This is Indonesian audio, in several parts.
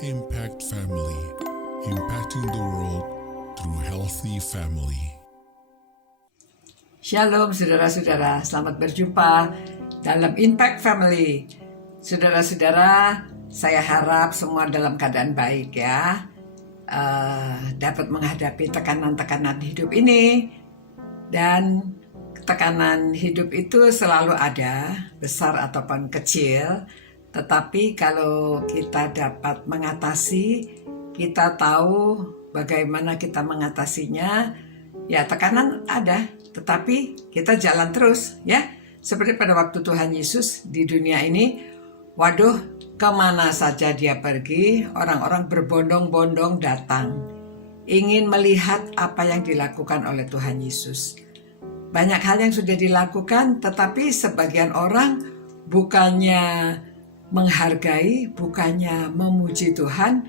Impact Family, impacting the world through healthy family. Shalom saudara-saudara, selamat berjumpa dalam Impact Family. Saudara-saudara, saya harap semua dalam keadaan baik ya, dapat menghadapi tekanan-tekanan hidup ini. Dan tekanan hidup itu selalu ada, besar ataupun kecil. Tetapi kalau kita dapat mengatasi, kita tahu bagaimana kita mengatasinya. Ya, tekanan ada, tetapi kita jalan terus ya. Seperti pada waktu Tuhan Yesus di dunia ini, waduh, kemana saja dia pergi, orang-orang berbondong-bondong datang, ingin melihat apa yang dilakukan oleh Tuhan Yesus. Banyak hal yang sudah dilakukan, tetapi sebagian orang bukannya menghargai, bukannya memuji Tuhan,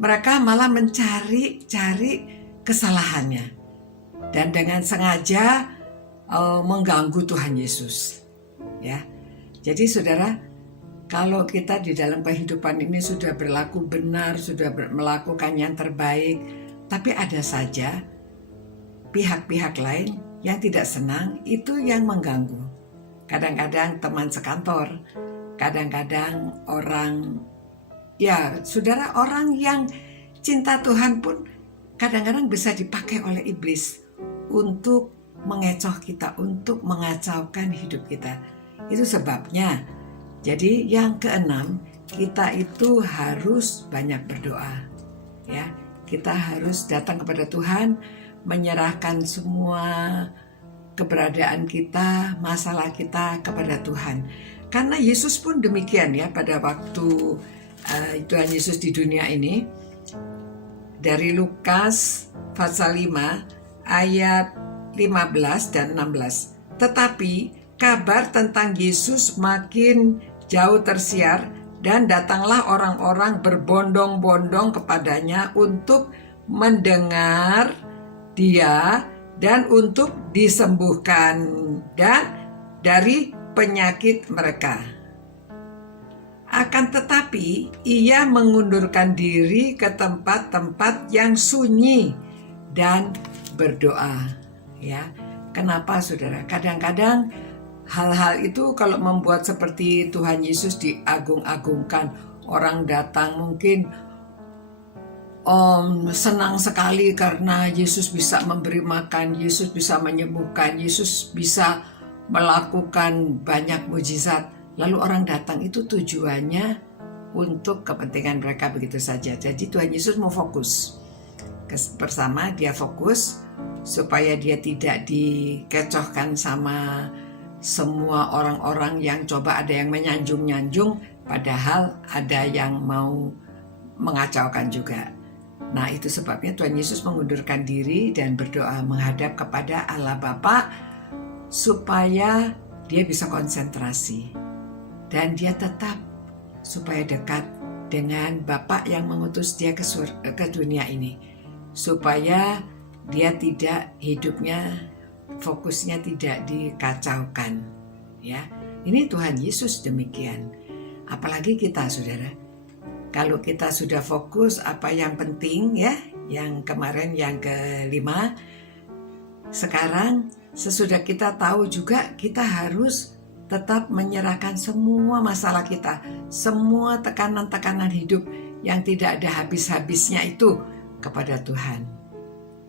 mereka malah mencari kesalahannya. Dan dengan sengaja mengganggu Tuhan Yesus. Ya. Jadi saudara, kalau kita di dalam kehidupan ini sudah berlaku benar, sudah melakukan yang terbaik, tapi ada saja pihak-pihak lain yang tidak senang, itu yang mengganggu. Kadang-kadang teman sekantor, kadang-kadang orang, ya saudara, orang yang cinta Tuhan pun kadang-kadang bisa dipakai oleh iblis untuk mengecoh kita, untuk mengacaukan hidup kita. Itu sebabnya. Jadi yang keenam, kita itu harus banyak berdoa. Ya, kita harus datang kepada Tuhan, menyerahkan semua keberadaan kita, masalah kita kepada Tuhan. Karena Yesus pun demikian ya, pada waktu Tuhan Yesus di dunia ini. Dari Lukas pasal 5 ayat 15 dan 16. Tetapi kabar tentang Yesus makin jauh tersiar, dan datanglah orang-orang berbondong-bondong kepadanya untuk mendengar dia dan untuk disembuhkan dan dari penyakit mereka. Akan tetapi ia mengundurkan diri ke tempat-tempat yang sunyi dan berdoa. Ya, kenapa saudara? Kadang-kadang hal-hal itu kalau membuat seperti Tuhan Yesus diagung-agungkan, orang datang mungkin senang sekali karena Yesus bisa memberi makan, Yesus bisa menyembuhkan, Yesus bisa melakukan banyak mujizat. Lalu orang datang itu tujuannya untuk kepentingan mereka begitu saja. Jadi Tuhan Yesus mau fokus bersama, dia fokus supaya dia tidak dikecohkan sama semua orang-orang yang coba ada yang menyanjung-nyanjung, padahal ada yang mau mengacaukan juga. Nah, itu sebabnya Tuhan Yesus mengundurkan diri dan berdoa menghadap kepada Allah Bapa supaya dia bisa konsentrasi dan dia tetap supaya dekat dengan Bapa yang mengutus dia ke dunia ini, supaya dia tidak, hidupnya fokusnya tidak dikacaukan. Ya, ini Tuhan Yesus demikian. Apalagi kita saudara, kalau kita sudah fokus apa yang penting ya, yang kemarin yang kelima, sekarang sesudah kita tahu juga kita harus tetap menyerahkan semua masalah kita, semua tekanan-tekanan hidup yang tidak ada habis-habisnya itu kepada Tuhan.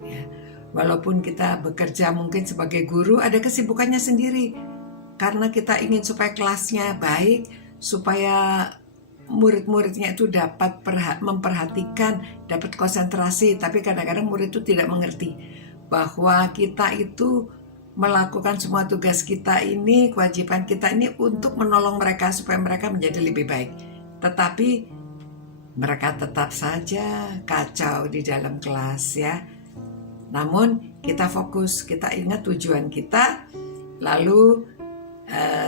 Ya. Walaupun kita bekerja mungkin sebagai guru, ada kesibukannya sendiri. Karena kita ingin supaya kelasnya baik, supaya murid-muridnya itu dapat memperhatikan, dapat konsentrasi. Tapi kadang-kadang murid itu tidak mengerti bahwa kita itu melakukan semua tugas kita ini, kewajiban kita ini untuk menolong mereka supaya mereka menjadi lebih baik. Tetapi mereka tetap saja kacau di dalam kelas ya. Namun kita fokus, kita ingat tujuan kita, lalu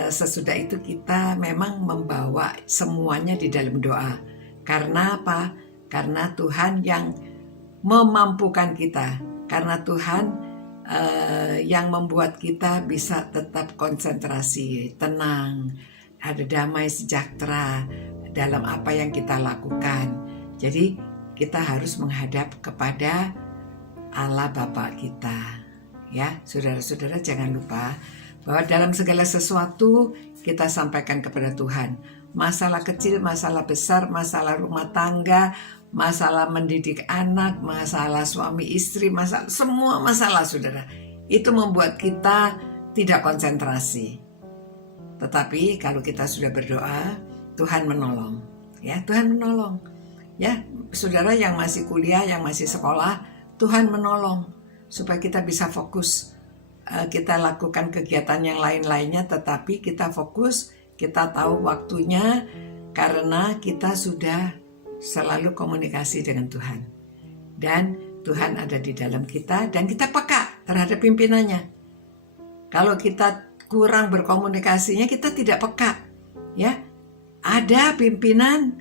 sesudah itu kita memang membawa semuanya di dalam doa. Karena apa? Karena Tuhan yang memampukan kita, karena Tuhan yang membuat kita bisa tetap konsentrasi, tenang, ada damai sejahtera dalam apa yang kita lakukan. Jadi kita harus menghadap kepada Allah Bapa kita. Ya, saudara-saudara, jangan lupa bahwa dalam segala sesuatu kita sampaikan kepada Tuhan. Masalah kecil, masalah besar, masalah rumah tangga, masalah mendidik anak, masalah suami istri, semua masalah, saudara. Itu membuat kita tidak konsentrasi. Tetapi kalau kita sudah berdoa, Tuhan menolong. Ya, Tuhan menolong. Ya, saudara yang masih kuliah, yang masih sekolah, Tuhan menolong supaya kita bisa fokus. Kita lakukan kegiatan yang lain-lainnya, tetapi kita fokus, kita tahu waktunya karena kita sudah selalu komunikasi dengan Tuhan. Dan Tuhan ada di dalam kita dan kita peka terhadap pimpinannya. Kalau kita kurang berkomunikasinya, kita tidak peka. Ya, ada pimpinan,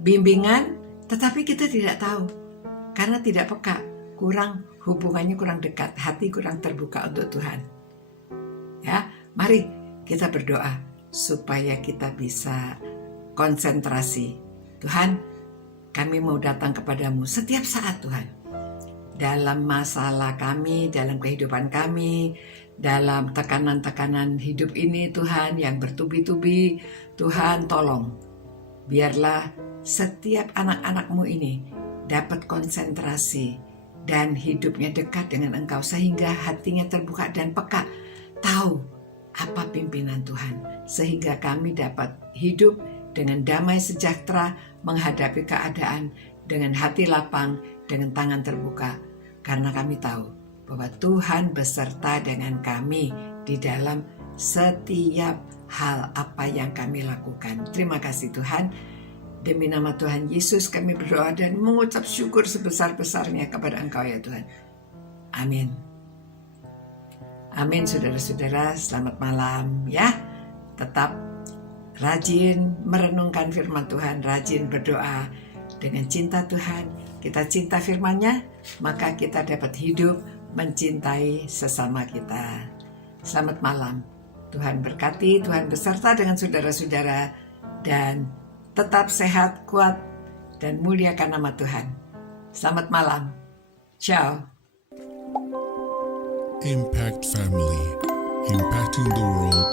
bimbingan, tetapi kita tidak tahu karena tidak peka, hubungannya kurang dekat, hati kurang terbuka untuk Tuhan. Ya, mari kita berdoa supaya kita bisa konsentrasi. Tuhan, kami mau datang kepadamu setiap saat, Tuhan. Dalam masalah kami, dalam kehidupan kami, dalam tekanan-tekanan hidup ini, Tuhan, yang bertubi-tubi, Tuhan tolong. Biarlah setiap anak-anak-Mu ini dapat konsentrasi dan hidupnya dekat dengan Engkau sehingga hatinya terbuka dan peka, tahu apa pimpinan Tuhan, sehingga kami dapat hidup dengan damai sejahtera, menghadapi keadaan dengan hati lapang, dengan tangan terbuka, karena kami tahu bahwa Tuhan beserta dengan kami di dalam setiap hal apa yang kami lakukan. Terima kasih Tuhan. Demi nama Tuhan Yesus kami berdoa dan mengucap syukur sebesar-besarnya kepada Engkau ya Tuhan. Amin. Amin, saudara-saudara, selamat malam ya. Tetap rajin merenungkan firman Tuhan, rajin berdoa. Dengan cinta Tuhan, kita cinta firman-Nya, maka kita dapat hidup mencintai sesama kita. Selamat malam. Tuhan berkati, Tuhan beserta dengan saudara-saudara, dan tetap sehat, kuat, dan muliakan nama Tuhan. Selamat malam. Ciao. Impact Family, impacting the world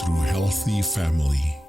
through healthy family.